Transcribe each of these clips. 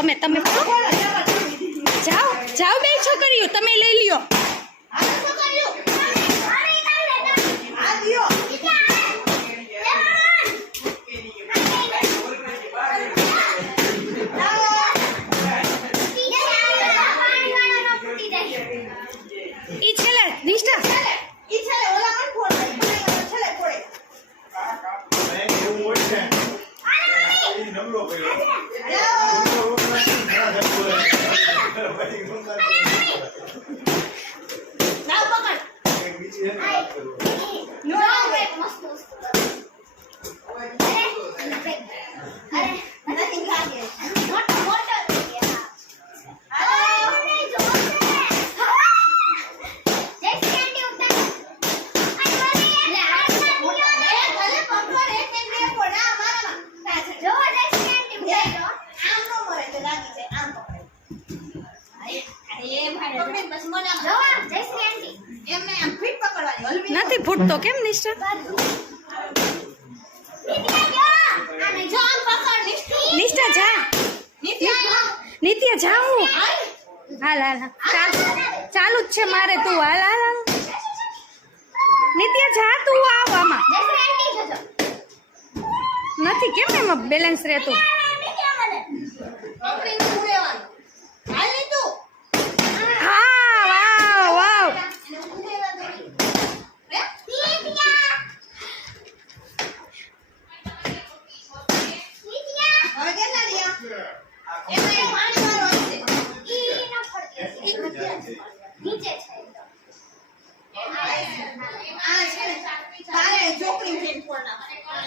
તમે જાઓ જાઓ બે છોકરીઓ તમે લઈ લ્યો ઈ છેલે નિષ્ઠા નથી ફૂટતો કેમ નિષ્ઠા નિષ્ઠા જા નિત્ય જાઉં હાલ હાલ ચાલુ જ છે મારે તું હાલ હાલ નિત્ય જા તું આવ આમાં નથી કેમ એમાં બેલેન્સ રહેતું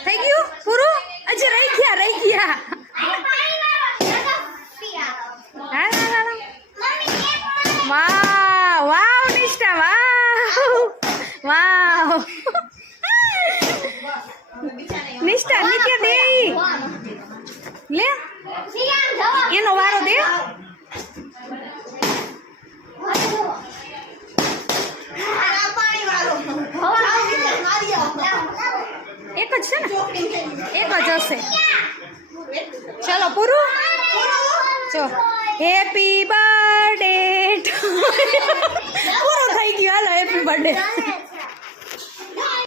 થઈ ગયું પૂરું હજી રહી ગયા વાહ વાવ નિષ્ઠા વાવ નિષ્ઠા નિત્ય દે લે એનો વારો દે એક જ છે ને એક જ હશે ચલો પૂરું ચો હેપી બર્થડે પૂરું થઈ ગયું હાલો હેપી બર્થડે